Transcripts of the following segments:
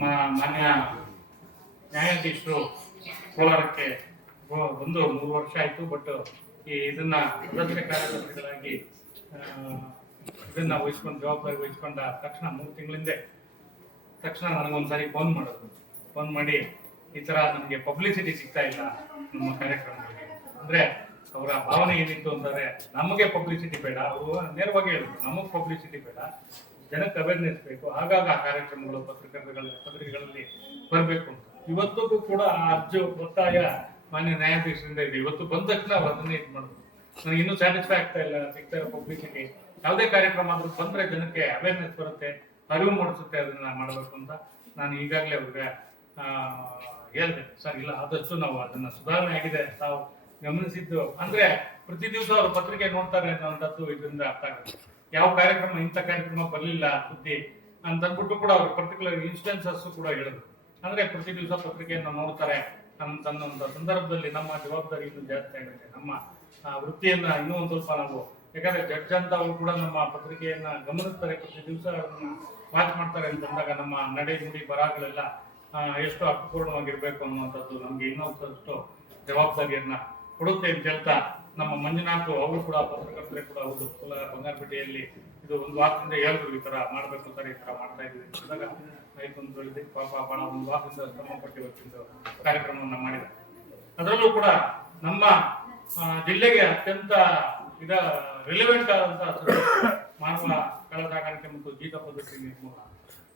ಮಾನ್ಯ ನ್ಯಾಯಾಧೀಶರು ಕೋಲಾರಕ್ಕೆ ಒಂದು ಮೂರು ವರ್ಷ ಆಯಿತು ಬಟ್ ಈ ಇದನ್ನ ಸದಸ್ಯ ಕಾರ್ಯದರ್ಶಿಗಳಾಗಿ ಇದನ್ನ ವಹಿಸ್ಕೊಂಡು, ಜವಾಬ್ದಾರಿ ವಹಿಸ್ಕೊಂಡ ತಕ್ಷಣ ಮೂರು ತಿಂಗಳಿಂದ ತಕ್ಷಣ ನನಗೊಂದ್ಸಾರಿ ಫೋನ್ ಮಾಡೋದು. ಫೋನ್ ಮಾಡಿ, ಈ ತರ ನಮಗೆ ಪಬ್ಲಿಸಿಟಿ ಸಿಗ್ತಾ ಇಲ್ಲ ನಮ್ಮ ಕಾರ್ಯಕ್ರಮಗಳಿಗೆ ಅಂದ್ರೆ ಅವರ ಭಾವನೆ ಏನಿತ್ತು ಅಂದರೆ ನಮಗೆ ಪಬ್ಲಿಸಿಟಿ ಬೇಡ, ಅವರು ನೇರವಾಗಿ ಹೇಳಿದ್ರು ನಮಗೆ ಪಬ್ಲಿಸಿಟಿ ಬೇಡ ಜನಕ್ಕೆ ಅವೇರ್ನೆಸ್ ಬೇಕು. ಆಗಾಗ ಆ ಕಾರ್ಯಕ್ರಮಗಳು ಪತ್ರಿಕೆಗಳಲ್ಲಿ ಪತ್ರಿಕೆಗಳಲ್ಲಿ ಬರಬೇಕು ಇವತ್ತಿಗೂ ಕೂಡ ಆ ಅರ್ಜಿ, ಒತ್ತಾಯ ಮಾನ್ಯ ನ್ಯಾಯಾಧೀಶರಿಂದ ಇದೆ. ಇವತ್ತು ಬಂದ ತಕ್ಷಣ ಅವ್ರು ಅದನ್ನೇ ಇದು ಮಾಡಬೇಕು. ನನಗೆ ಇನ್ನೂ ಸ್ಯಾಟಿಸ್ಫೈ ಆಗ್ತಾ ಇಲ್ಲ ಸಿಗ್ತಾ ಇರೋ ಪಬ್ಲಿಸಿಟಿ ಯಾವುದೇ ಕಾರ್ಯಕ್ರಮ ಆದರೂ ಬಂದರೆ ಜನಕ್ಕೆ ಅವೇರ್ನೆಸ್ ಬರುತ್ತೆ, ಅರಿವು ಮೂಡಿಸುತ್ತೆ ಅದನ್ನ ಮಾಡಬೇಕು ಅಂತ. ನಾನು ಈಗಾಗಲೇ ಅವ್ರಿಗೆ ಹೇಳ್ದೆ. ಸರ್, ಇಲ್ಲ, ಆದಷ್ಟು ನಾವು ಅದನ್ನ ಸುಧಾರಣೆ ಆಗಿದೆ ತಾವು ಗಮನಿಸಿದ್ದು. ಅಂದ್ರೆ ಪ್ರತಿ ದಿವಸ ಅವರು ಪತ್ರಿಕೆ ನೋಡ್ತಾರೆ ಅನ್ನೋಂಥದ್ದು ಇದರಿಂದ ಅರ್ಥ ಆಗುತ್ತೆ. ಯಾವ ಕಾರ್ಯಕ್ರಮ ಇಂಥ ಕಾರ್ಯಕ್ರಮ ಬರಲಿಲ್ಲ ಸುದ್ದಿ ಅಂತ ಅಂದ್ಬಿಟ್ಟು ಕೂಡ ಅವ್ರ ಪರ್ಟಿಕ್ಯುಲರ್ ಇನ್ಸ್ಟೆನ್ಸಸ್ ಕೂಡ ಹೇಳಿದ್ರು. ಅಂದ್ರೆ ಪ್ರತಿ ದಿವಸ ಪತ್ರಿಕೆಯನ್ನು ನೋಡ್ತಾರೆ. ನಮ್ಮ ತನ್ನೊಂದು ಸಂದರ್ಭದಲ್ಲಿ ನಮ್ಮ ಜವಾಬ್ದಾರಿ ಇನ್ನೂ ಜಾಸ್ತಿ ಆಗುತ್ತೆ. ನಮ್ಮ ವೃತ್ತಿಯನ್ನ ಇನ್ನೂ ಒಂದು ಸ್ವಲ್ಪ ನಾವು ಯಾಕಂದ್ರೆ ಜಡ್ಜ್ ಅಂತ ಅವರು ಕೂಡ ನಮ್ಮ ಪತ್ರಿಕೆಯನ್ನ ಗಮನಿಸ್ತಾರೆ. ಪ್ರತಿ ದಿವಸ ಅದನ್ನ ವಾಚ್ ಮಾಡ್ತಾರೆ ಅಂತಂದಾಗ ನಮ್ಮ ನಡೆ ನುಡಿ ಬರಹಗಳೆಲ್ಲ ಆ, ಎಷ್ಟು ಅರ್ಥಪೂರ್ಣವಾಗಿರ್ಬೇಕು ಅನ್ನುವಂಥದ್ದು ನಮ್ಗೆ ಇನ್ನೊಂದಷ್ಟು ಜವಾಬ್ದಾರಿಯನ್ನ ಕೊಡುತ್ತೆ ಅಂತ ಹೇಳ್ತಾ ನಮ್ಮ ಮಂಜುನಾಥ್ ಅವರು ಕೂಡ ಪತ್ರಕರ್ತರೇ ಕೂಡ ಒಂದು ಕುಲ ಬಂಗಾರಪೇಟೆಯಲ್ಲಿ ಇದು ಒಂದು ವಾರದಿಂದ ಹೇಳಿದ್ರು ಈ ತರ ಮಾಡ್ಬೇಕು ಅಂತಾರೆ ಈ ತರ ಮಾಡ್ತಾ ಇದ್ವಿ ಅಂತ ಹೇಳಿದೆ, ಪಾಪ ಬಹಳ ಒಂದು ವಾರದಿಂದ ಶ್ರಮ ಪಟ್ಟು ಇವತ್ತಿಂದು ಕಾರ್ಯಕ್ರಮವನ್ನ ಮಾಡಿದ್ರು ಅದರಲ್ಲೂ ಕೂಡ ನಮ್ಮ ಜಿಲ್ಲೆಗೆ ಅತ್ಯಂತ ಇದ ರಿಲೆವೆಂಟ್ ಆದಂತ ಸಬ್ಜೆಕ್ಟ್ ಮಾನವ ಕಳ ಸಾಗಾಣಿಕೆ ಮತ್ತು ಜೀತ ಪದ್ಧತಿ ನಿರ್ಮೂಲ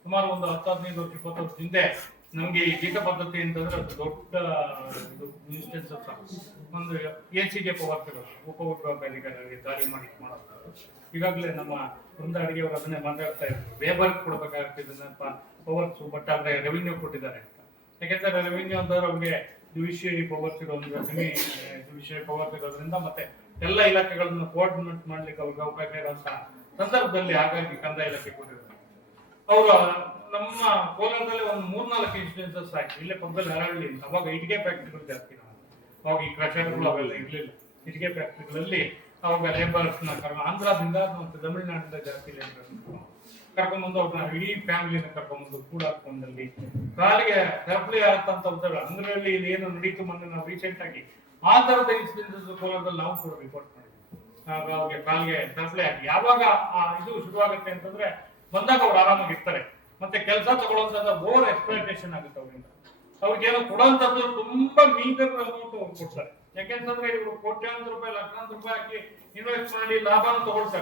ಸುಮಾರು ಒಂದು ಹತ್ತು ಹದಿನೈದು ವರ್ಷ ಇಪ್ಪತ್ತು ವರ್ಷದ ಹಿಂದೆ ನಮ್ಗೆ ಈ ಗೀತ ಪದ್ಧತಿ ಅಂತಂದ್ರೆ ದೊಡ್ಡ ಇದು ಇನ್ಸ್ಟೆನ್ಸ್ ಒಂದು ಎ ಸಿ ಗೆ ಉಪ ಉಪವಿಭಾಗಾಧಿಕಾರಿಗಳಿಗೆ ದಾರಿ ಮಾಡಿ ಮಾಡೋದು ಈಗಾಗಲೇ ನಮ್ಮ ವೃಂದ ಅಡಿಗೆಯವರು ಅದನ್ನೇ ಮಾತಾಡ್ತಾ ಇದ್ರು. ವೇಬರ್ ಕೊಡಬೇಕಾಗುತ್ತೆ ಇದನ್ನ ಪವರ್ಸ್ ಬಟ್ ಆದರೆ ರೆವಿನ್ಯೂ ಕೊಟ್ಟಿದ್ದಾರೆ ಅಂತ. ಯಾಕೆಂದ್ರೆ ರೆವಿನ್ಯೂ ಅಂತಂದ್ರೆ ಅವ್ರಿಗೆ ಜುಡಿಷಿಯರಿ ಪವರ್ಸ್ ಇರೋದ್ರಿಂದ ಸೆಮಿ ಜುಡಿಷಿಯರಿ ಪವರ್ಸ್ ಇರೋದ್ರಿಂದ ಮತ್ತೆ ಎಲ್ಲ ಇಲಾಖೆಗಳನ್ನು ಕೋಆರ್ಡಿನೇಟ್ ಮಾಡ್ಲಿಕ್ಕೆ ಅವ್ರಿಗೆ ಅವಕಾಶ ಇರುವಂತ ಸಂದರ್ಭದಲ್ಲಿ ಹಾಗಾಗಿ ಕಂದಾಯ ಇಲಾಖೆ ಕೊಟ್ಟಿದ್ದಾರೆ. ಅವರು ನಮ್ಮ ಕೋಲಾರದಲ್ಲಿ ಒಂದು ಮೂರ್ನಾಲ್ಕು ಇನ್ಸಿಡೆನ್ಸಸ್ ಆಯ್ತು. ಇಲ್ಲೇ ಪಕ್ಕದಲ್ಲಿ ಹರಳ್ಳಿ ಅಂತ. ಅವಾಗ ಇಟ್ಟಿಗೆ ಫ್ಯಾಕ್ಟ್ರಿಗಳು ಜಾಸ್ತಿ ನಾವು. ಅವಾಗ ಈ ಕ್ರಷರ್ಗಳು ಅವೆಲ್ಲ ಇರಲಿಲ್ಲ. ಇಟ್ಟಿಗೆ ಫ್ಯಾಕ್ಟ್ರಿಗಳಲ್ಲಿ ಅವಾಗ ಲೇಬರ್ಸ್ನ ಕರ್ಕೊಂಡು ಆಂಧ್ರದಿಂದ ಮತ್ತು ತಮಿಳುನಾಡಿಂದ ಜಾಸ್ತಿ ಲೇಬರ್ಸ್ ಕರ್ಕೊಂಡ್ಬಂದು ಅವ್ರನ್ನ ಇಡೀ ಫ್ಯಾಮಿಲಿನ ಕರ್ಕೊಂಡ್ಬಂದು ಕೂಡ ಹಾಕೊಂಡಲ್ಲಿ ಕಾಲಿಗೆ ಸರಪಳಿ ಆಗ್ತಂತ ಅಂಗಡಿಯಲ್ಲಿ ಇದೇನು ನಡೀತು ಮೊನ್ನೆ ನಾವು ರೀಸೆಂಟ್ ಆಗಿ. ಆ ತರದ ಇನ್ಸಿಡೆನ್ಸಸ್ ಕೋಲಾರದಲ್ಲಿ ನಾವು ಕೂಡ ರಿಪೋರ್ಟ್ ಮಾಡಿದ್ವಿ. ಅವ್ರಿಗೆ ಕಾಲಿಗೆ ಸರಪಳಿ ಆಗಿ ಯಾವಾಗ ಆ ಇದು ಶುರುವಾಗುತ್ತೆ ಅಂತಂದ್ರೆ ಬಂದಾಗ ಅವ್ರು ಆರಾಮಾಗಿ ಇರ್ತಾರೆ. ಮತ್ತೆ ಕೆಲಸ ತಗೊಳ್ಳೋಂಥದ್ದು ಓವರ್ ಎಕ್ಸ್ಪ್ಲೈಟೇಷನ್ ಆಗುತ್ತೆ ಅವರಿಂದ. ಅವ್ರಿಗೇನೋ ಕೊಡೋಂಥದ್ದು ತುಂಬಾ ಮೀಟರ್ ಅಮೌಂಟ್ ಅವ್ರು ಕೊಡ್ತಾರೆ. ಯಾಕೆಂತಂದ್ರೆ ಇವರು ಕೋಟ್ಯಾಂತರ ರೂಪಾಯಿ, ಲಕ್ಷಾಂತರ ರೂಪಾಯಿ ಹಾಕಿ ಇನ್ವೆಸ್ಟ್ ಮಾಡಿ ಲಾಭನ ತಗೊಳ್ತಾ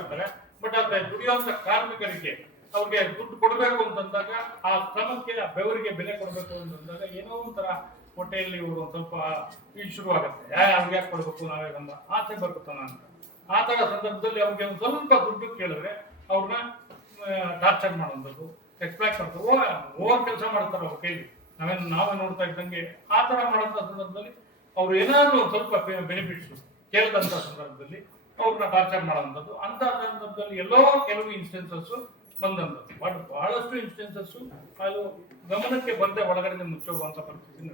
ಬಟ್ ಅದ್ರ ದುಡಿಯುವಂತ ಕಾರ್ಮಿಕರಿಗೆ ಅವ್ರಿಗೆ ದುಡ್ಡು ಕೊಡಬೇಕು ಅಂತಂದಾಗ ಆ ಶ್ರಮಕ್ಕೆ, ಆ ಬೆವರಿಗೆ ಬೆಲೆ ಕೊಡಬೇಕು ಅಂತಂದಾಗ ಏನೋ ಒಂಥರ ಹೊಟ್ಟೆಯಲ್ಲಿ ಇವರು ಸ್ವಲ್ಪ ಶುರುವಾಗುತ್ತೆ. ಯಾರು ಅವ್ರಿಗೆ ಯಾಕೆ ಕೊಡಬೇಕು ನಾವೇ ಅಂತ ಆಸೆ ಬರ್ಬೇಕನ ಅಂತ. ಆ ತರ ಸಂದರ್ಭದಲ್ಲಿ ಅವ್ರಿಗೆ ಒಂದು ಸ್ವಲ್ಪ ದುಡ್ಡು ಕೇಳಿದ್ರೆ ಅವ್ರನ್ನ ಟಾರ್ಚರ್ ಮಾಡುವಂಥದ್ದು. ಎಕ್ಸ್ಪ್ಲಾಕ್ಟ್ ಆಗ್ತದೆ ಓವರ್ ಕೆಲಸ ಮಾಡ್ತಾರೆ ಅವ್ರ ಕೈಲಿ ನಾವೇನು, ನಾವೇ ನೋಡ್ತಾ ಇದ್ದಂಗೆ ಆ ಥರ ಮಾಡೋಂಥ ಸಂದರ್ಭದಲ್ಲಿ ಅವ್ರು ಏನಾದರೂ ಸ್ವಲ್ಪ ಬೆನಿಫಿಟ್ಸ್ ಕೇಳಿದಂತ ಸಂದರ್ಭದಲ್ಲಿ ಅವ್ರನ್ನ ಟಾರ್ಚರ್ ಮಾಡುವಂಥದ್ದು. ಅಂತ ಸಂದರ್ಭದಲ್ಲಿ ಎಲ್ಲೋ ಕೆಲವು ಇನ್ಸ್ಟೆನ್ಸಸ್ ಬಂದಂಥದ್ದು. ಬಟ್ ಬಹಳಷ್ಟು ಇನ್ಸ್ಟೆನ್ಸಸ್ ಅದು ಗಮನಕ್ಕೆ ಬಂದೆ ಒಳಗಡೆ ಮುಚ್ಚೋಗುವಂತ ಪರಿಸ್ಥಿತಿ.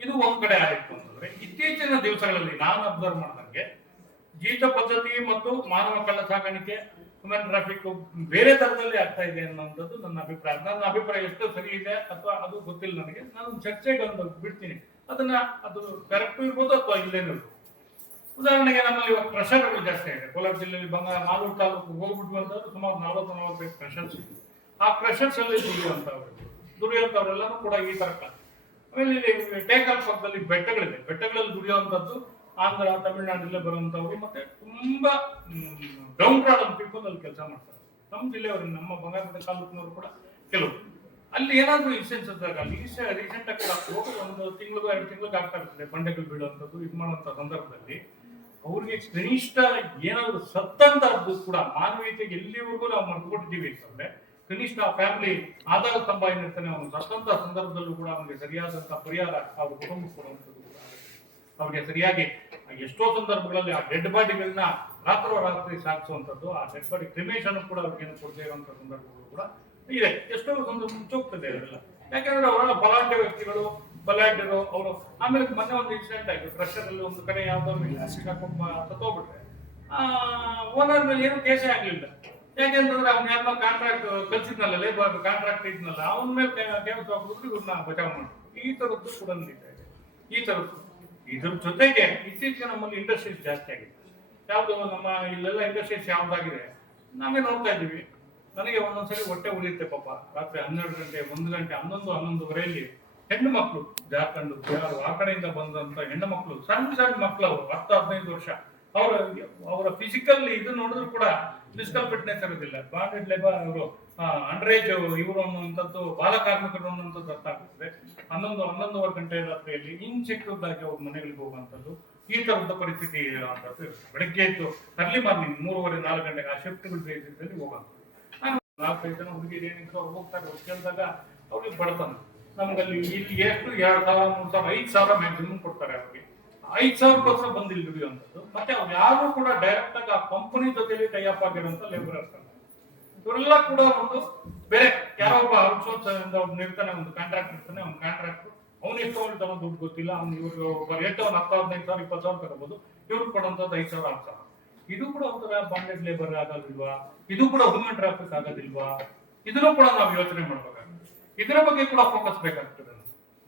ಇದು ಒಂದ್ ಕಡೆ ಆಯಿತು ಅಂತಂದ್ರೆ ಇತ್ತೀಚಿನ ದಿವಸಗಳಲ್ಲಿ ನಾನು ಅಬ್ಸರ್ವ್ ಮಾಡಿದಂಗೆ ಜೀತ ಪದ್ಧತಿ ಮತ್ತು ಮಾನವ ಕಳ್ಳ ಸಾಗಾಣಿಕೆ ಹ್ಯೂಮನ್ ಟ್ರಾಫಿಕ್ ಬೇರೆ ತರದಲ್ಲಿ ಆಗ್ತಾ ಇದೆ ಅನ್ನೋಂಥದ್ದು ನನ್ನ ಅಭಿಪ್ರಾಯ. ನನ್ನ ಅಭಿಪ್ರಾಯ ಎಷ್ಟು ಸರಿ ಇದೆ ಅಥವಾ ಅದು ಗೊತ್ತಿಲ್ಲ ನನಗೆ. ನಾನು ಚರ್ಚೆಗೆ ಒಂದು ಬಿಡ್ತೀನಿ. ಅದನ್ನ ಅದು ಕರೆಕ್ಟ್ ಇರ್ಬೋದು ಅಥವಾ ಇಲ್ಲೇನೂ ಉದಾಹರಣೆಗೆ ನಮ್ಮಲ್ಲಿ ಇವಾಗ ಪ್ರೆಷರ್ಗಳು ಜಾಸ್ತಿ ಆಗಿದೆ. ಕೋಲಾರ ಜಿಲ್ಲೆಯಲ್ಲಿ ಬಂದ ನಾಲ್ಕು ತಾಲೂಕು ಹೋಗ್ಬಿಟ್ಟು ಅಂತಂದ್ರೆ ಸುಮಾರು ನಲವತ್ತು, ನಲವತ್ತೈದು ಪ್ರೆಷರ್ಸ್ ಆ ಪ್ರೆಷರ್ಸ್ ಅಲ್ಲಿ ದುಡಿಯುವಂತವ್ರು ದುಡಿಯುವಂಥವ್ರೆಲ್ಲನೂ ಕೂಡ ಈ ತರ ಆಮೇಲೆ ಇಲ್ಲಿ ಟೇಕಲ್ ಪಕ್ಕದಲ್ಲಿ ಬೆಟ್ಟಗಳಿದೆ. ಬೆಟ್ಟಗಳಲ್ಲಿ ದುಡಿಯುವಂಥದ್ದು ಆಂಧ್ರ ತಮಿಳುನಾಡಲ್ಲೇ ಬರುವಂತವ್ರು ಮತ್ತೆ ತುಂಬಾ ಡೌನ್ ಪ್ರಾಡಮ್ ಪೀಪಲ್ ಅಲ್ಲಿ ಕೆಲಸ ಮಾಡ್ತಾರೆ. ನಮ್ಮ ಜಿಲ್ಲೆಯವರು, ನಮ್ಮ ಬಂಗಾರಪೇಟೆ ತಾಲೂಕಿನವರು ಕೂಡ ಕೆಲವು. ಅಲ್ಲಿ ಏನಾದ್ರೂ ಇನ್ಸಿಡೆನ್ಸ್ ಆದಾಗ ಅಲ್ಲಿ ರೀಸೆಂಟ್ ಆಗಿ ಒಂದು ತಿಂಗಳಿಗೂ, ಎರಡು ತಿಂಗಳಿಗೆ ಆಗ್ತಾ ಇರ್ತದೆ ಬಂಡೆಗಳು ಬೀಳುವಂಥದ್ದು, ಇದು ಮಾಡುವಂತ ಸಂದರ್ಭದಲ್ಲಿ. ಅವ್ರಿಗೆ ಕನಿಷ್ಠ ಏನಾದರೂ ಸತ್ತಂತಹದ್ದು ಕೂಡ ಮಾನವೀಯತೆ ಎಲ್ಲಿವರೆಗೂ ನಾವು ಮರ್ಕೊಟ್ಟಿದ್ದೀವಿ ಅಂತಂದ್ರೆ ಕನಿಷ್ಠ ಫ್ಯಾಮಿಲಿ ಆಧಾರ ಸ್ತಂಭ ಏನಿರ್ತಾನೆ ಅವನು ಸತ್ತಂತ ಸಂದರ್ಭದಲ್ಲೂ ಕೂಡ ಅವನಿಗೆ ಸರಿಯಾದಂತಹ ಪರಿಹಾರ ಅವ್ರ ಕುಟುಂಬಕ್ಕೆ ಕೊಡುವಂಥದ್ದು ಕೂಡ ಅವ್ರಿಗೆ ಸರಿಯಾಗಿ ಎಷ್ಟೋ ಸಂದರ್ಭಗಳಲ್ಲಿ ಆ ಡೆಡ್ ಬಾಡಿಗಳನ್ನ ರಾತ್ರೋರಾತ್ರಿ ಸಾಗಿಸುವಂಥದ್ದು, ಆ ಡೆಡ್ ಬಾಡಿ ಕ್ರಿಮೇಷನ್ ಕೂಡ ಅವ್ರಿಗೆ ಏನು ಕೊಡದೇ ಇರುವಂತ ಸಂದರ್ಭಗಳು ಕೂಡ ಇದೆ. ಎಷ್ಟೋ ಒಂದು ಮುಚ್ಚೋಗ್ತದೆ ಇರಲಿಲ್ಲ ಯಾಕಂದ್ರೆ ಅವರೆಲ್ಲ ಬಲಾಢ್ಯ ವ್ಯಕ್ತಿಗಳು, ಬಲಾಢ್ಯರು, ಅವರು ಆಮೇಲೆ ಮೊನ್ನೆ ಒಂದು ಇನ್ಸಿಡೆಂಟ್ ಆಯ್ತು. ಕ್ರಷರ್ ಅಲ್ಲಿ ಒಂದು ಕಡೆ ಯಾವ್ದಾದ್ರು ಅಂತ ಸತ್ತೋಗ್ಬಿಟ್ರೆ ಓನರ್ ಮೇಲೆ ಏನು ಕೇಸೇ ಆಗ್ಲಿಲ್ಲ. ಯಾಕೆಂತಂದ್ರೆ ಅವ್ನ ಯಾರನ್ನ ಕಾಂಟ್ರಾಕ್ಟ್ ಕಲ್ಸಿದ್ನಲ್ಲ ಲೇಬರ್ ಕಾಂಟ್ರಾಕ್ಟ್ ಇದ್ನಲ್ಲ, ಅವನ ಮೇಲೆ ನೇಮಕ ಹಾಕಿದ್ರು ಇವ್ರನ್ನ ಬಚಾವ್ ಮಾಡ್ತಾರೆ ಈ ತರದ್ದು ಕೂಡ ನಡೀತಾ ಇದೆ. ಈ ಥರದ್ದು ಇದ್ರ ಜೊತೆಗೆ ಇತ್ತೀಚೆಗೆ ನಮ್ಮಲ್ಲಿ ಇಂಡಸ್ಟ್ರೀಸ್ ಜಾಸ್ತಿ ಆಗಿದೆ ಯಾವುದು ನಮ್ಮ ಇಲ್ಲೆಲ್ಲ ಇಂಡಸ್ಟ್ರೀಸ್ ಯಾವ್ದಾಗಿದೆ, ನಾವೇ ನೋಡ್ತಾ ಇದ್ದೀವಿ. ನನಗೆ ಒಂದೊಂದ್ಸರಿ ಹೊಟ್ಟೆ ಉಳಿಯುತ್ತೆ ಪಾಪ. ರಾತ್ರಿ ಹನ್ನೆರಡು ಗಂಟೆ, ಒಂದು ಗಂಟೆ, ಹನ್ನೊಂದು, ಹನ್ನೊಂದುವರೆಯಲ್ಲಿ ಹೆಣ್ಣು ಮಕ್ಕಳು ಜಾರ್ಖಂಡ್ ಯಾರು ಆ ಕಡೆಯಿಂದ ಬಂದಂತ ಹೆಣ್ಣು ಮಕ್ಕಳು ಸಣ್ಣ ಸಣ್ಣ ಮಕ್ಕಳು ಅವರು, ಹತ್ತು, ಹದಿನೈದು ವರ್ಷ. ಅವರ ಅವರ ಫಿಸಿಕಲ್ ಇದು ನೋಡಿದ್ರು ಕೂಡ ಫಿಸಿಕಲ್ ಫಿಟ್ನೆಸ್ ಇರೋದಿಲ್ಲ. ಬಾಂಡೆಡ್ ಲೇಬರ್ ಅವರು ಅಂಡರ್ ಏಜ್ ಇವರು ಅನ್ನುವಂಥದ್ದು, ಬಾಲ ಕಾರ್ಮಿಕರು ಅನ್ನುವಂಥದ್ದು ಅರ್ಥ ಆಗ್ತದೆ ಹನ್ನೊಂದು, ಹನ್ನೊಂದುವರೆ ಗಂಟೆ ರಾತ್ರಿಯಲ್ಲಿ ಇನ್ಸೆಕ್ಯೂರ್ಡ್ ಆಗಿ ಅವ್ರ ಮನೆಗಳಿಗೆ ಹೋಗುವಂಥದ್ದು ಈ ತರದ ಪರಿಸ್ಥಿತಿ ಇರುವಂಥದ್ದು ಇರುತ್ತೆ. ಬೆಳಗ್ಗೆ ಇತ್ತು ಅರ್ಲಿ ಮಾರ್ನಿಂಗ್ ಮೂರುವರೆ, ನಾಲ್ಕು ಗಂಟೆಗೆ ಆ ಶಿಫ್ಟ್ ಬೇಸಿಸಲ್ಲಿ ನಾನು ನಾಲ್ಕೈದು ಜನ ಹುಡುಗಿರು ಏನಿದ್ರು ಅವ್ರು ಹೋಗ್ತಾರೆ ಕೇಳಿದಾಗ ಅವ್ರಿಗೆ ಬಡತನ. ನಮ್ಗಲ್ಲಿ ಇಲ್ಲಿ ಎಷ್ಟು? ಎರಡು ಸಾವಿರ, ಮೂರು ಸಾವಿರ, ಐದು ಸಾವಿರ ಮ್ಯಾಕ್ಸಿಮಮ್ ಕೊಡ್ತಾರೆ ಅವ್ರಿಗೆ. ಐದು ಸಾವಿರಕ್ಕೋಸ್ಕರ ಬಂದಿಲ್ಲ ಇಲ್ಲಿ ದುಡಿಯುವಂಥದ್ದು ಮತ್ತೆ ಅವ್ರು ಯಾರು ಕೂಡ ಡೈರೆಕ್ಟ್ ಆಗಿ ಆ ಕಂಪನಿ ಜೊತೆಲಿ ಟೈಅಪ್ ಆಗಿರುವಂತ ಲೇಬರ್ ಇರ್ತಾರೆ ಇವರೆಲ್ಲ ಕೂಡ ಒಂದು ಬೇರೆ ಯಾರೋ ಒಬ್ಬ ಔಟ್ಸೋರ್ಸ್ ಒಂದು ಇರ್ತಾನೆ ಒಂದು ಕಾಂಟ್ರಾಕ್ಟ್ ಇರ್ತಾನೆ, ಅವ್ನ ಕಾಂಟ್ರಾಕ್ಟ್ ಅವ್ನು ಎಷ್ಟು ತಗೊಂಡು ದುಡ್ಡು ಗೊತ್ತಿಲ್ಲ, ಅವ್ನು ಇವರು ರೇಟ್ ಅವ್ನು ಹತ್ತು ಹದಿನೈದು ಸಾವಿರ, ಇಪ್ಪತ್ತು ಸಾವಿರ ತಗೋಬಹುದು ಇವ್ರು ಕೊಡುವಂಥದ್ದು ಐದು ಸಾವಿರ ಆರು ಸಾವಿರ. ಇದು ಕೂಡ ಒಂಥರ ಬಾಂಡೆಡ್ ಲೇಬರ್ ಆಗೋದಿಲ್ವಾ? ಇದು ಕೂಡ ಹ್ಯೂಮನ್ ಟ್ರಾಫಿಕ್ ಆಗೋದಿಲ್ವಾ? ಇದನ್ನು ಕೂಡ ನಾವು ಯೋಚನೆ ಮಾಡ್ಬೇಕಾಗ್ತದೆ. ಇದರ ಬಗ್ಗೆ ಕೂಡ ಫೋಕಸ್ ಬೇಕಾಗ್ತದೆ.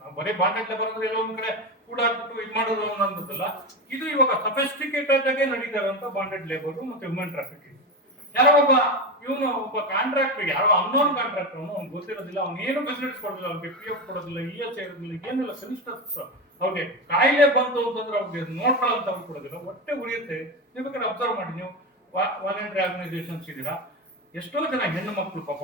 ನಾವು ಬರೀ ಬಾಂಡೆಡ್ ಲೇಬರ್ ಅಂದ್ರೆ ಎಲ್ಲೋ ಒಂದ್ ಕಡೆ ಕೂಡ ಹಾಕ್ಬಿಟ್ಟು ಇದು ಮಾಡೋದು ಅನ್ನೋದಲ್ಲ. ಇದು ಇವಾಗ ಸಫೆಸ್ಟಿಕೇಟೆಡ್ ಆಗಿ ನಡೀತಾ ಇರುವಂತ ಬಾಂಡೆಡ್ ಲೇಬರ್ ಮತ್ತೆ ಹ್ಯೂಮನ್ ಟ್ರಾಫಿಕ್ ಯಾರೋ ಒಬ್ಬ, ಇವನು ಒಬ್ಬ ಕಾಂಟ್ರಾಕ್ಟರ್ ಯಾರೋ ಅನ್ನೋನ್ ಕಾಂಟ್ರಾಕ್ಟರ್ ಅವನು ಅವ್ನು ಗೊತ್ತಿರೋದಿಲ್ಲ, ಅವ್ನು ಏನು ಫೆಸಿಲಿಟೀಸ್ ಕೊಡೋದಿಲ್ಲ, ಅವ್ನಿಗೆ ಪಿ ಎಫ್ ಕೊಡೋದಿಲ್ಲ ಇ ಎಸ್ ಇರೋದಿಲ್ಲ ಏನಿಲ್ಲ ಕನಿಷ್ಠ ಅವ್ರಿಗೆ ಕಾಯಿಲೆ ಬಂತು ಅಂತಂದ್ರೆ ಅವ್ರಿಗೆ ನೋಡ್ಕೊಳ್ಳೋಂತ ಕೊಡೋದಿಲ್ಲ, ಹೊಟ್ಟೆ ಉರಿಯುತ್ತೆ. ನೀವು ಬೇಕಾದ್ರೆ ಅಬ್ಸರ್ವ್ ಮಾಡಿ, ನೀವು ವಾಲಂಟರಿ ಆರ್ಗನೈಸೇಷನ್ಸ್ ಇದ್ದೀರಾ? ಎಷ್ಟೋ ಜನ ಹೆಣ್ಣು ಮಕ್ಕಳು ಪಾಪ,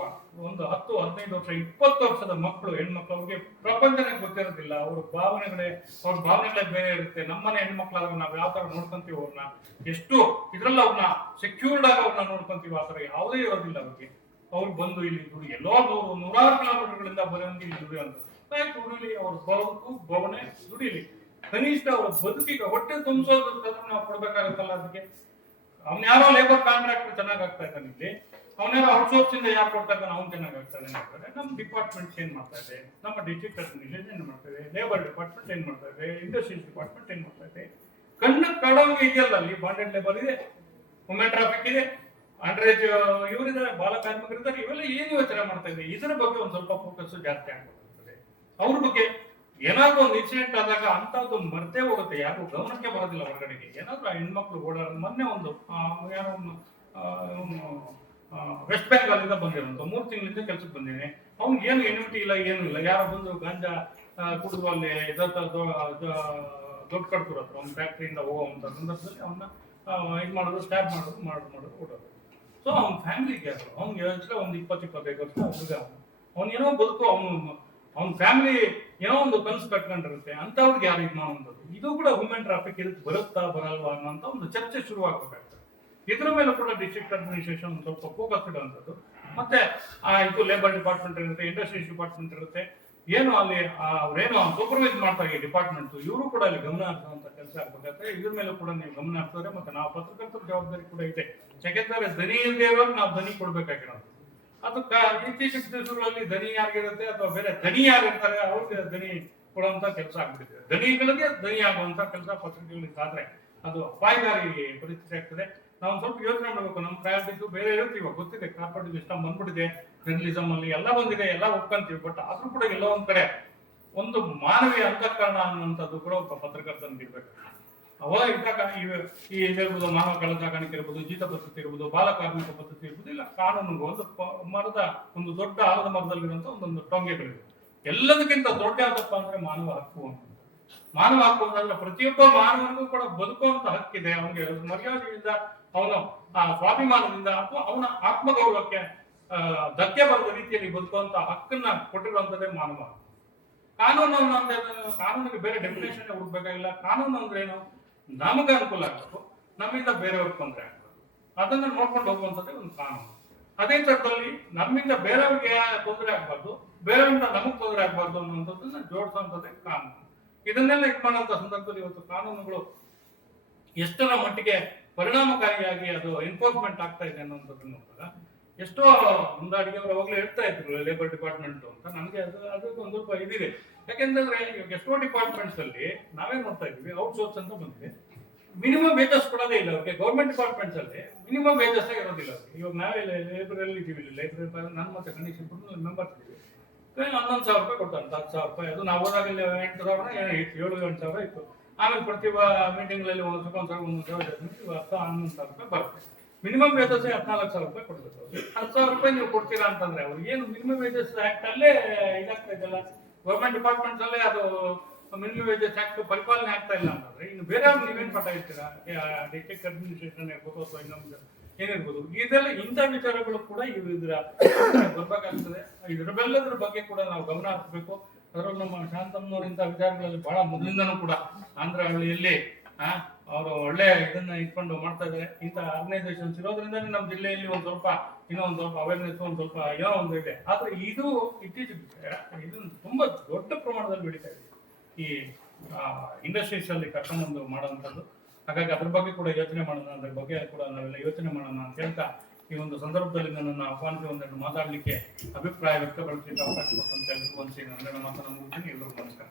ಒಂದು ಹತ್ತು, ಹದಿನೈದು ವರ್ಷ, ಇಪ್ಪತ್ತು ವರ್ಷದ ಮಕ್ಕಳು ಹೆಣ್ಮಕ್ಳು, ಅವ್ರಿಗೆ ಪ್ರಪಂಚನೇ ಗೊತ್ತಿರೋದಿಲ್ಲ. ಅವ್ರ ಭಾವನೆಗಳೇ ಅವ್ರ ಭಾವನೆಗಳೇ ಬೇರೆ ಇರುತ್ತೆ. ನಮ್ಮನೆ ಹೆಣ್ಮಕ್ಳಾದ್ರೆ ನಾವು ಯಾವ ತರ ನೋಡ್ಕೊಂತೀವಿ ಅವ್ರನ್ನ ಎಷ್ಟು ಇದ್ರಲ್ಲಿ ಅವ್ರನ್ನ ಸೆಕ್ಯೂರ್ಡ್ ಆಗಿ ಅವ್ರನ್ನ ನೋಡ್ಕೊಂತೀವಿ ಆ ತರ ಯಾವುದೇ ಇರೋದಿಲ್ಲ ಅವ್ರಿಗೆ. ಅವ್ರು ಬಂದು ಇಲ್ಲಿ ದುಡಿ, ಎಲ್ಲೋ ನೂರು ನೂರಾರು ಕಿಲೋಮೀಟರ್ಗಳಿಂದ ಬರೋಂಗೆ ಇಲ್ಲಿ ದುಡಿ ಅಂತ ದುಡಿಲಿ, ಅವ್ರ ಬದುಕು, ಭವನೆ ದುಡಿಲಿ. ಕನಿಷ್ಠ ಅವ್ರ ಬದುಕಿಗೆ ಹೊಟ್ಟೆ ತುಂಬಿಸೋದ್ರ ನಾವು ಕೊಡ್ಬೇಕಾಗತ್ತಲ್ಲ ಅದಕ್ಕೆ? ಅವ್ನ ಯಾರೋ ಲೇಬರ್ ಕಾಂಟ್ರಾಕ್ಟರ್ ಚೆನ್ನಾಗ್ ಆಗ್ತಾ ಇದ್ದಾನೆ ಇಲ್ಲಿ. ಅವನ್ಯಾರೋ ಔಟ್ಸೋರ್ಸ್ ಇಂದ ಯಾಕೆ ಕೊಡ್ತಕ್ಕ ಇದ್ದಾನೆ ಅವ್ನು ಚೆನ್ನಾಗ್ ಆಗ್ತಾ ಇದ್ದಾನೆ ಅಂತಾರೆ ನಮ್ಮ ಡಿಪಾರ್ಟ್ಮೆಂಟ್ ಏನ್ ಮಾಡ್ತಾ ಇದೆ. ನಮ್ಮ ಡಿಸ್ಟ್ರಿಕ್ಟ್ ಅಡ್ಮಿನಿಸ್ಟ್ರೇಷನ್ ಏನ್ ಮಾಡ್ತಾ ಇದೆ. ಲೇಬರ್ ಡಿಪಾರ್ಟ್ಮೆಂಟ್ ಏನ್ ಮಾಡ್ತಾ ಇದೆ. ಇಂಡಸ್ಟ್ರೀಸ್ ಡಿಪಾರ್ಟ್ಮೆಂಟ್ ಏನ್ ಮಾಡ್ತಾ ಇದೆ. ಕಣ್ಣು ಕಾಡೋಂಗೆ ಇದೆಯಲ್ಲ, ಅಲ್ಲಿ ಬಾಂಡೆಡ್ ಲೇಬರ್ ಇದೆ ವುಮೆನ್ ಟ್ರಾಫಿಕ್ ಇದೆ. ಅಂಡ್ರೇಜ್ ಇವರಿದ್ದಾರೆ, ಬಾಲ ಕಾರ್ಮಿಕರಿದ್ದಾರೆ ಇವೆಲ್ಲ ಏನು ಯೋಚನೆ ಮಾಡ್ತಾ ಇದೆ? ಇದರ ಬಗ್ಗೆ ಒಂದು ಸ್ವಲ್ಪ ಫೋಕಸ್ ಜಾಸ್ತಿ ಆಗ್ಬೇಕಾಗ್ತದೆ. ಅವ್ರ ಬಗ್ಗೆ ಏನಾದ್ರೂ ಒಂದು ಇನ್ಸಿಡೆಂಟ್ ಆದಾಗ ಅಂತದ್ದು ಮರ್ತೇ ಹೋಗುತ್ತೆ. ಯಾರು ಗಮನಕ್ಕೆ ಬರೋದಿಲ್ಲ ಹೊರಗಡೆಗೆ. ಏನಾದ್ರೂ ಹೆಣ್ಮಕ್ಳು ಓಡಾಡೋದು, ಮೊನ್ನೆ ಒಂದು ಯಾರೋ ಒಂದು ವೆಸ್ಟ್ ಬೆಂಗಾಲ್ ಇಂದ ಬಂದಿರೋಂಥ ಮೂರು ತಿಂಗಳಿಂದ ಕೆಲ್ಸಕ್ಕೆ ಬಂದಿನಿ ಅವ್ನಿಗೆ ಏನು ಎನ್ಯುಟಿ ಇಲ್ಲ, ಏನು ಇಲ್ಲ. ಯಾರೋ ಬಂದು ಗಾಂಜಾ ಕುಡಿದು ಅಲ್ಲಿ ಇದತ್ತ ದೊಡ್ಡ ಹತ್ರ. ಒಂದು ಫ್ಯಾಕ್ಟ್ರಿಯಿಂದ ಹೋಗೋವಂಥ ಸಂದರ್ಭದಲ್ಲಿ ಅವನ್ನ ಇದು ಮಾಡೋದು ಸ್ಟ್ಯಾಪ್ ಮಾಡೋದು ಮಾಡೋದು ಮಾಡೋದು, ಕೊಡೋದು. ಸೊ ಅವ್ನ ಫ್ಯಾಮಿಲಿಗೆ ಅವ್ನಿಗೆ ಹೇಳಿದ್ರೆ ಒಂದು ಇಪ್ಪತ್ತು, ಇಪ್ಪತ್ತೈದು ವರ್ಷ ಹುಡುಗ ಅವನೇನೋ ಬದುಕು, ಅವನು, ಅವ್ನ ಫ್ಯಾಮಿಲಿ ಏನೋ ಒಂದು ಕನಸು ಕಟ್ಕೊಂಡಿರುತ್ತೆ. ಅಂತವ್ರಿಗೆ ಯಾರು ಇದು ಮಾಡೋದು ಇದು ಕೂಡ ಹ್ಯೂಮನ್ ಟ್ರಾಫಿಕ್ ಇದಕ್ಕೆ ಬರುತ್ತಾ ಬರಲ್ವಾ ಅನ್ನೋಂಥ ಒಂದು ಚರ್ಚೆ ಶುರು ಶುರುವಾಗಬೇಕಾಗ್ತದೆ. ಇದ್ರ ಮೇಲೆ ಕೂಡ ಡಿಸ್ಟ್ರಿಕ್ಟ್ ಅಡ್ಮಿನಿಸ್ಟ್ರೇಷನ್ ಸ್ವಲ್ಪ ಫೋಕಸ್ ಇಡುವಂಥದ್ದು. ಮತ್ತೆ, ಆ, ಇದು ಲೇಬರ್ ಡಿಪಾರ್ಟ್ಮೆಂಟ್ ಇರುತ್ತೆ ಇಂಡಸ್ಟ್ರೀಸ್ ಡಿಪಾರ್ಟ್ಮೆಂಟ್ ಇರುತ್ತೆ. ಏನು ಅಲ್ಲಿ ಅವ್ರೇನು ಸೂಪರ್ವೈಸ್ ಮಾಡ್ತಾರೆ ಡಿಪಾರ್ಟ್ಮೆಂಟ್ ಇವರು ಕೂಡ ಅಲ್ಲಿ ಗಮನ ಹರಿಸುವಂತ ಕೆಲಸ ಆಗ್ಬೇಕಾದ್ರೆ ಇದ್ರ ಮೇಲೆ ಕೂಡ ನೀವು ಗಮನ ಹರಿಸಿದ್ರೆ ಮತ್ತೆ ನಾವು ಪತ್ರಕರ್ತರ ಜವಾಬ್ದಾರಿ ಕೂಡ ಇದೆ. ಯಾಕೆಂದ್ರೆ ದನಿ ಇಲ್ಲದೆ ಇರುವಾಗ ನಾವು ದನಿ ಕೊಡ್ಬೇಕಾಗಿರೋದು. ಅದು ಇತ್ತೀಚಿನ ದಿವಸಗಳಲ್ಲಿ ದನಿ ಯಾರಿಗಿರುತ್ತೆ ಅಥವಾ ಬೇರೆ ದನಿ ಯಾರಿರ್ತಾರೆ ಅವ್ರಿಗೆ ದನಿ ಕೊಡುವಂತ ಕೆಲಸ ಆಗ್ಬಿಟ್ಟಿದೆ ದನಿಗಳಿಗೆ ದನಿ ಆಗುವಂತ ಕೆಲಸ ಪತ್ರಿಕೆಗಳಿಗೆ ಆದ್ರೆ ಅದು ಅಪಾಯಕಾರಿ ಪರಿಸ್ಥಿತಿ ಆಗ್ತದೆ. ನಾವು ಸ್ವಲ್ಪ ಯೋಚನೆ ಮಾಡಬೇಕು. ನಮ್ಮ ಪ್ರಯಾರಿಟೀಸ್ ಬೇರೆ ಇರ್ತೀವಿ ಗೊತ್ತಿದೆ ಕಾರ್ಪೊರೇಟ್ ಸಿಸ್ಟಮ್ ಬಂದ್ಬಿಟ್ಟಿದೆ ಜರ್ನಲಿಸಮ್ ಅಲ್ಲಿ ಎಲ್ಲ ಬಂದಿದೆ, ಎಲ್ಲ ಒಪ್ಕೊಂತೀವಿ. ಬಟ್ ಆದ್ರೂ ಕೂಡ ಎಲ್ಲೋ ಒಂದ್ ಕಡೆ ಒಂದು ಮಾನವೀಯ ಅಂತಃಕರಣ ಅನ್ನುವಂಥದ್ದು ಕೂಡ ಒಬ್ಬ ಪತ್ರಕರ್ತನಿಗೆ ಇರ್ಬೇಕು. ಅವಾಗ ಇದ್ದಾಗ ಈ ಇದಿರ್ಬೋದು ಮಾನವ ಕಳ್ಳ ಸಾಗಾಣಿಕೆ ಇರ್ಬೋದು, ಜೀತ ಪದ್ಧತಿ ಇರ್ಬೋದು, ಬಾಲ ಕಾರ್ಮಿಕ ಪದ್ಧತಿ ಇರ್ಬೋದು, ಇಲ್ಲ ಕಾನೂನು ಒಂದು ಮರದ, ಒಂದು ದೊಡ್ಡ ಆಲದ ಮರದಲ್ಲಿರುವಂತ ಒಂದೊಂದು ಟೊಂಗೆಗಳಿವೆ. ಎಲ್ಲದಕ್ಕಿಂತ ದೊಡ್ಡ ಯಾವ್ದಪ್ಪ ಅಂದ್ರೆ ಮಾನವ ಹಕ್ಕು ಅಂತ. ಮಾನವ ಹಕ್ಕು ಅಂದ್ರೆ ಪ್ರತಿಯೊಬ್ಬ ಮಾನವನಿಗೂ ಕೂಡ ಬದುಕುವಂತ ಹಕ್ಕಿದೆ. ಅವನಿಗೆ ಮರ್ಯಾದೆಯಿಂದ ಅವನು, ಆ, ಸ್ವಾಭಿಮಾನದಿಂದ ಅಥವಾ ಅವನ ಆತ್ಮಗೌರವಕ್ಕೆ ಧಕ್ಕೆ ಬರದ ರೀತಿಯಲ್ಲಿ ಬದುಕುವಂತ ಹಕ್ಕನ್ನ ಕೊಟ್ಟಿರುವಂತದ್ದೇ ಮಾನವ. ಕಾನೂನು ಅಂದ್ರೆ ಕಾನೂನಿಗೆ ಬೇರೆ ಡೆಫಿನೇಷನ್ ಹುಡುಕ್ಬೇಕಾಗಿಲ್ಲ ಕಾನೂನು ಅಂದ್ರೆ ಏನು? ನಮಗೆ ಅನುಕೂಲ ಆಗಬೇಕು. ನಮ್ಮಿಂದ ಬೇರೆಯವ್ರಿಗೆ ತೊಂದರೆ ಆಗ್ಬಾರ್ದು. ಅದನ್ನ ನೋಡ್ಕೊಂಡು ಹೋಗುವಂತದ್ದೇ ಒಂದು ಕಾನೂನು. ಅದೇ ತರದಲ್ಲಿ ನಮ್ಮಿಂದ ಬೇರೆಯವ್ರಿಗೆ ತೊಂದರೆ ಆಗ್ಬಾರ್ದು, ಬೇರೆಯವರಿಂದ ನಮಗ್ ತೊಂದರೆ ಆಗ್ಬಾರ್ದು ಅನ್ನುವಂಥದ್ದನ್ನ ಜೋಡಿಸುವಂತದ್ದೇ ಕಾನೂನು. ಇದನ್ನೆಲ್ಲ ಇದು ಮಾಡುವಂತ ಸಂದರ್ಭದಲ್ಲಿ ಇವತ್ತು ಕಾನೂನುಗಳು ಎಷ್ಟರ ಮಟ್ಟಿಗೆ ಪರಿಣಾಮಕಾರಿಯಾಗಿ ಅದು ಎನ್ಫೋರ್ಸ್ಮೆಂಟ್ ಆಗ್ತಾ ಇದೆ ಅನ್ನೋದನ್ನು ನೋಡಿದಾಗ ಎಷ್ಟೋ ಮುಂದಾಡಿಗೆ ಅವರು ಅವಾಗಲೇ ಹೇಳ್ತಾ ಇದ್ರು ಲೇಬರ್ ಡಿಪಾರ್ಟ್ಮೆಂಟ್ ಅಂತ. ನನಗೆ ಅದು, ಅದಕ್ಕೆ ಒಂದು ಸ್ವಲ್ಪ ಇದಿದೆ. ಯಾಕೆಂದ್ರೆ ಇವಾಗ ಎಷ್ಟೋ ಡಿಪಾರ್ಟ್ಮೆಂಟ್ಸ್ ಅಲ್ಲಿ ನಾವೇ ನೋಡ್ತಾ ಔಟ್ ಸೋರ್ಸ್ ಅಂತ ಬಂದಿದೆ. ಮಿನಿಮಮ್ ವೇಜಸ್ ಕೊಡೋದೇ ಇಲ್ಲ ಅವ್ರಿಗೆ. ಗೌರ್ಮೆಂಟ್ ಡಿಪಾರ್ಟ್ಮೆಂಟ್ಸ್ ಅಲ್ಲಿ ಮಿನಿಮಮ್ ವೇಜಸ್ ಇರೋದಿಲ್ಲ ಇವಾಗ ನಾವೇ ಲೈಬ್ರರಿಯಲ್ಲಿ ಇದ್ದೀವಿ ಲೈಬ್ರರಿ ನನ್ನ ಮತ್ತೆ ಕಂಡೀಷನ್ ಕೂಡ ಮೆಂಬರ್ಸ್ ಇದ್ದೀವಿ. ಹನ್ನೊಂದು ಸಾವಿರ ರೂಪಾಯಿ ಕೊಡ್ತಾರೆ ಹತ್ತು ಸಾವಿರ ರೂಪಾಯಿ. ಅದು ನಾವು ಹೋದಾಗ ಎಂಟು ಸಾವಿರ ಏನೋ ಇತ್ತು ಏಳು ಎಂಟು ಸಾವಿರ ಇತ್ತು. ಆಮೇಲೆ ಪ್ರತಿ ಮೀಟಿಂಗ್ಲಲ್ಲಿ ಒಂದು ಒಂದು ಸಾವಿರ ಒಂದೊಂದು ಸಾವಿರ ಹತ್ತು ಹನ್ನೊಂದು ಸಾವಿರ ರೂಪಾಯಿ ಬರುತ್ತೆ. ಮಿನಿಮಮ್ ವೇಜಸ್ ಹದಿನಾಲ್ಕು ಸಾವಿರ ರೂಪಾಯಿ ಕೊಡ್ಬೇಕು. ಹತ್ತು ಸಾವಿರ ರೂಪಾಯಿ ನೀವು ಕೊಡ್ತೀರಾ ಅಂತಂದ್ರೆ ಅವ್ರು ಏನು ಮಿನಿಮಮ್ ವೇಜಸ್ ಆ್ಯಕ್ಟ್ ಅಲ್ಲೇ ಇದಾಗ್ತಾ ಗೌರ್ಮೆಂಟ್ ಡಿಪಾರ್ಟ್ಮೆಂಟ್ಸ್ ಅಲ್ಲೇ ಅದು ಮಿನಿಮಮ್ ವೇಜಸ್ ಆ್ಯಕ್ಟ್ ಪರಿಪಾಲನೆ ಆಗ್ತಾ ಇಲ್ಲ ಅಂತಂದ್ರೆ ಇನ್ನು ಬೇರೆ ನೀವೇನು ಪಟ್ಟ ಇರ್ತೀರಾ ಡಿಸ್ಟ್ರಿಕ್ಟ್ ಅಡ್ಮಿನಿಸ್ಟ್ರೇಷನ್ ಇರ್ಬೋದು ಅಥವಾ ಇನ್ನೊಂದು ಏನಿರ್ಬೋದು ಇದೆಲ್ಲ ಇಂಥ ವಿಚಾರಗಳು ಕೂಡ ಇವು ಇದರ ಬರ್ಬೇಕಾಗ್ತದೆ ಇದರವೆಲ್ಲದರ ಬಗ್ಗೆ ಕೂಡ ನಾವು ಗಮನ ಹರಿಸಬೇಕು. ಅದರಲ್ಲೂ ನಮ್ಮ ಶಾಂತಮ್ಮನವರು ಇಂಥ ವಿಚಾರಗಳಲ್ಲಿ ಬಹಳ ಮೊದಲಿಂದನೂ ಕೂಡ ಆಂಧ್ರ ಹಳ್ಳಿಯಲ್ಲಿ ಅವರು ಒಳ್ಳೆ ಇದನ್ನ ಇಟ್ಕೊಂಡು ಮಾಡ್ತಾ ಇದ್ದಾರೆ ಇಂಥ ಆರ್ಗನೈಸೇಷನ್ಸ್ ಇರೋದ್ರಿಂದ ನಮ್ಮ ಜಿಲ್ಲೆಯಲ್ಲಿ ಒಂದು ಸ್ವಲ್ಪ, ಇನ್ನೂ ಒಂದು ಸ್ವಲ್ಪ ಅವೇರ್ನೆಸ್ ಒಂದು ಸ್ವಲ್ಪ ಏನೋ ಒಂದು ಇದೆ. ಆದ್ರೆ ಇದು ಇತ್ತೀಚೆಗೆ, ಇದು ತುಂಬಾ ದೊಡ್ಡ ಪ್ರಮಾಣದಲ್ಲಿ ಬೆಳೀತಾ ಇದೆ. ಈ ಇಂಡಸ್ಟ್ರೀಸ್ ಅಲ್ಲಿ ಕರ್ಕೊಂಡ್ಬಂದು ಮಾಡೋಂಥದ್ದು. ಹಾಗಾಗಿ ಅದ್ರ ಬಗ್ಗೆ ಕೂಡ ಯೋಚನೆ ಮಾಡೋಣ, ಅದ್ರ ಬಗ್ಗೆ ಕೂಡ ನಾವೆಲ್ಲ ಯೋಚನೆ ಮಾಡೋಣ ಅಂತ ಹೇಳ್ತಾ ಈ ಒಂದು ಸಂದರ್ಭದಲ್ಲಿ ನನ್ನನ್ನು ಆಹ್ವಾನಿಸಿ ಒಂದೆರಡು ಮಾತಾಡಲಿಕ್ಕೆ ಅಭಿಪ್ರಾಯ ವ್ಯಕ್ತಪಡಿಸಲಿಕ್ಕೆ ಅವಕಾಶ ಕೊಟ್ಟಂತ. ಹೇಳಿ ಒಂದು ನನ್ನ ಮಾತನ್ನು ಮುಗಿಸಿ ಎಲ್ರಿಗೂ ನಮಸ್ಕಾರ.